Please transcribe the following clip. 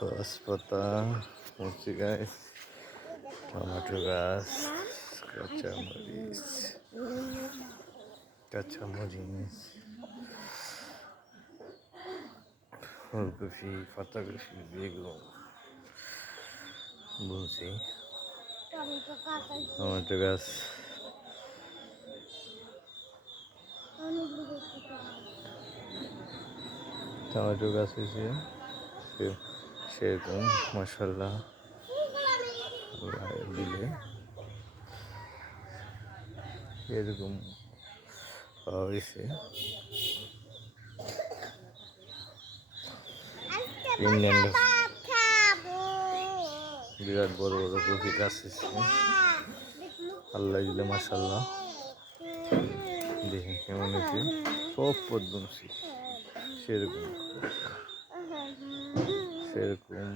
ধস পাতা, মুচি গাছ, টমেটো গাছ, কাঁচামরিচ, কাঁচামরিচ, ফুলকপি, পাতাকপি, বেগুন, বুঝি টমেটো গাছ, টমেটো গাছ হয়েছে সেরকম মশলা দিলে এরকম পাওয়া গেছে। ইন্ডিয়ান বিরাট বড় বড় কফি গাছ আছে, আল্লাহ দিলে মাশাল্লাহ। দেখি কেমন হয়েছে, সব পদ্মশ্রী সেরকম সেরকম